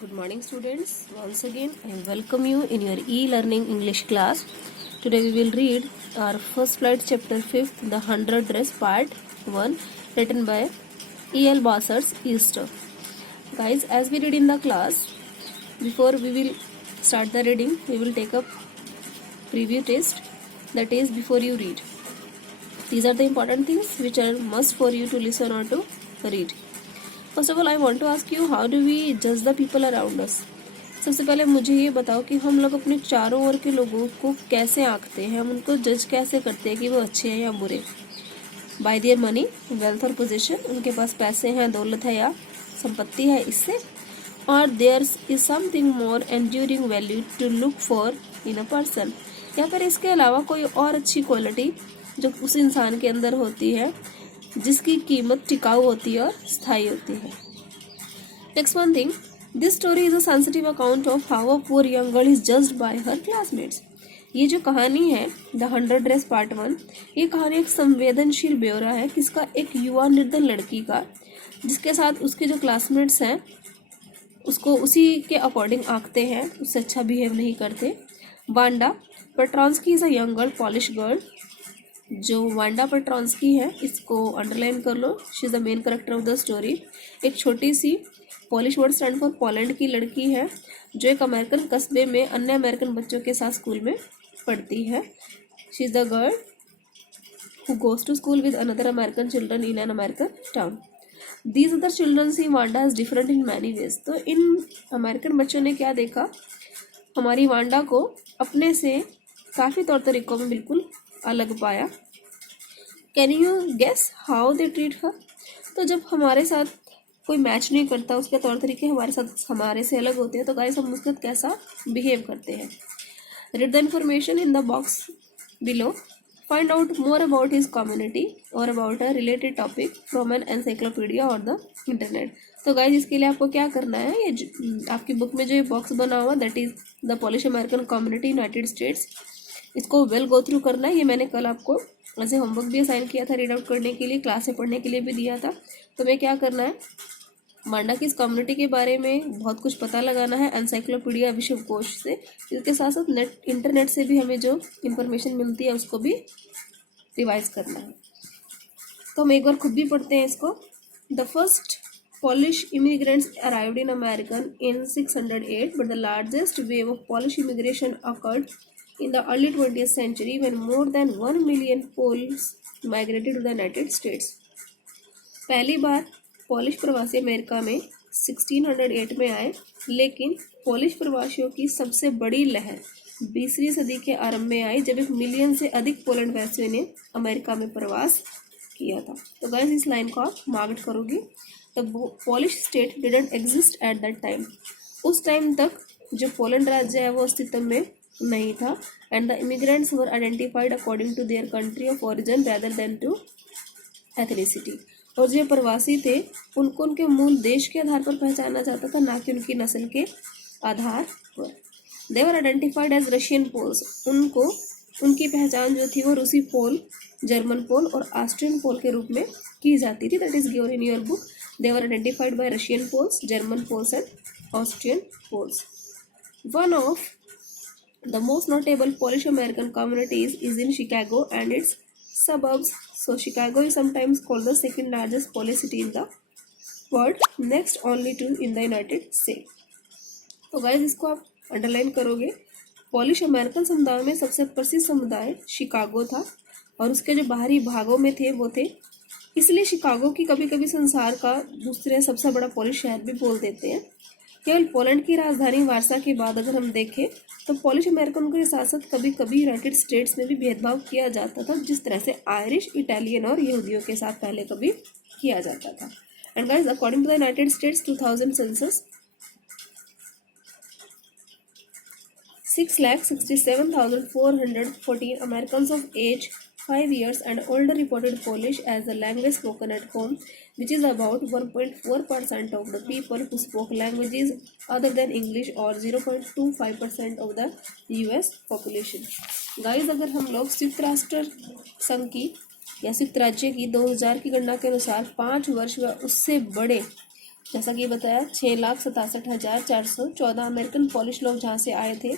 Good morning students. Once again I welcome you in your e-learning English class. Today we will read our first flight chapter 5th, the 100 dress part 1, written by E.L. Bossers Easter. Guys, as we read in the class, before we will start the reading, we will take a preview test, that is before you read. These are the important things which are must for you to listen or to read. First of all I want to ask you, how do we जज the people around us. सबसे पहले मुझे ये बताओ कि हम लोग अपने चारों ओर के लोगों को कैसे आंकते हैं, हम उनको जज कैसे करते हैं कि वो अच्छे हैं या बुरे। बाय देयर मनी, वेल्थ और पोजीशन, उनके पास पैसे हैं, दौलत है या संपत्ति है, इससे। और there is something more enduring value to look for in a person, या फिर इसके अलावा कोई और अच्छी क्वालिटी जो उस इंसान के अंदर होती है जिसकी कीमत टिकाऊ होती है और स्थायी होती है। Next one thing, this story is a sensitive account of how a poor young girl is judged bye her classmates. ये जो कहानी है द 100 ड्रेस पार्ट 1, ये कहानी एक संवेदनशील ब्यौरा है किसका, एक युवा निर्धन लड़की का, जिसके साथ उसके जो क्लासमेट्स हैं उसको उसी के अकॉर्डिंग आंकते हैं, उससे अच्छा बिहेव नहीं करते। Wanda Petronski is a young girl, Polish girl. जो वांडा पेट्रॉन्स्की है इसको अंडरलाइन कर लो, she is the main character of the story. एक छोटी सी, Polish word stand for Poland की लड़की है जो एक अमेरिकन कस्बे में अन्य अमेरिकन बच्चों के साथ स्कूल में पढ़ती है। She is the girl who goes to school with another American children in an American town. These other children see Wanda is different in many ways. तो इन अमेरिकन बच्चों ने क्या देखा, हमारी वांडा को अपने से काफ़ी तौर तरीकों में बिल्कुल अलग पाया। Can you guess how they treat her. तो जब हमारे साथ कोई मैच नहीं करता, उसके तौर तरीके हमारे से अलग होते हैं, तो गाइस हम उसके साथ कैसा बिहेव करते हैं। Read the information in the box below, find out more about his community और about a related topic from an encyclopedia और द इंटरनेट। तो गाइस इसके लिए आपको क्या करना है, ये आपकी बुक में जो ये बॉक्स बना हुआ that is the polish American community United states, इसको वेल गो थ्रू करना है। ये मैंने कल आपको ऐसे होमवर्क भी असाइन किया था, रीड आउट करने के लिए, क्लास में पढ़ने के लिए भी दिया था। तो मैं क्या करना है, वांडा की इस कम्युनिटी के बारे में बहुत कुछ पता लगाना है एनसाइक्लोपीडिया विश्वकोश से, इसके साथ साथ इंटरनेट से भी हमें जो इंफॉर्मेशन मिलती है उसको भी रिवाइज करना है। तो हम एक बार खुद भी पढ़ते हैं इसको। The first Polish immigrants arrived in America in 608, but the largest wave of Polish immigration occurred in the early 20th century when more than 1 million Poles migrated to the United States. पहली बार polish प्रवासी America में 1608 में आए, लेकिन polish प्रवासियों की सबसे बड़ी लहर 20वीं सदी के आरंभ में आई जब 1 मिलियन से अधिक पोलैंड वासियों ने अमेरिका में प्रवास किया था। तो गाइस इस लाइन को आप मार्क करोगे। The polish state didn't exist at that time. उस टाइम तक जो पोलैंड राज्य है वो अस्तित्व में नहीं था। And the immigrants were identified according to their country of origin rather than to ethnicity. और जो प्रवासी थे उनको उनके मूल देश के आधार पर पहचाना जाता था, ना कि उनकी नस्ल के आधार पर। दे वर आइडेंटिफाइड एज रशियन पोल्स। उनको उनकी पहचान जो थी वो रूसी पोल, जर्मन पोल और ऑस्ट्रियन पोल के रूप में की जाती थी। That is given in your book. They were identified by Russian Poles, German Poles and Austrian Poles. One of the most notable Polish American communities is in Chicago and its suburbs. So Chicago is sometimes called the second largest Polish city in the world, next only to in the United States. तो guys इसको आप underline करोगे। Polish American समुदाय में सबसे प्रसिद्ध समुदाय Chicago था और उसके जो बाहरी भागों में थे वो थे, इसलिए शिकागो की कभी कभी संसार का दूसरे सबसे बड़ा पॉलिश शहर भी बोल देते हैं। केवल पोलैंड की राजधानी वारसा के बाद अगर हम देखें तो पॉलिश अमेरिकन के साथ साथ कभी कभी यूनाइटेड स्टेट्स में भी भेदभाव किया जाता था, जिस तरह से आयरिश, इटालियन और यहूदियों के साथ पहले कभी किया जाता था। And guys according to the United States 2000 census 6,67,414 Americans of age 5 years and older reported Polish as the language spoken at home, which is about 1.4% of the people who spoke languages other than English or 0.25% of the US population. Guys, अगर हम लोग संयुक्त राष्ट्र संघ की या संयुक्त राज्य की 2000 की गणना के अनुसार 5 वर्ष व उससे बड़े जैसा कि बताया 6,67,414 अमेरिकन पॉलिश लोग जहाँ से आए थे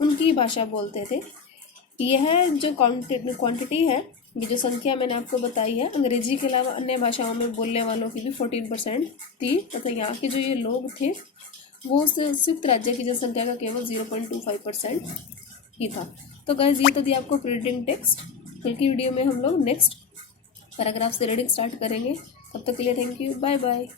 उनकी भाषा बोलते थे। यह जो क्वांटिटी है, ये जो संख्या मैंने आपको बताई है, अंग्रेजी के अलावा अन्य भाषाओं में बोलने वालों की भी 14% थी तथा यहाँ के जो ये लोग थे वो संयुक्त राज्य की जनसंख्या का केवल 0.25% ही था। तो गाइस ये तो दिया आपको रीडिंग टेक्स्ट। कल की वीडियो में हम लोग नेक्स्ट पैराग्राफ से रीडिंग स्टार्ट करेंगे। तब तक के लिए थैंक यू, बाय बाय।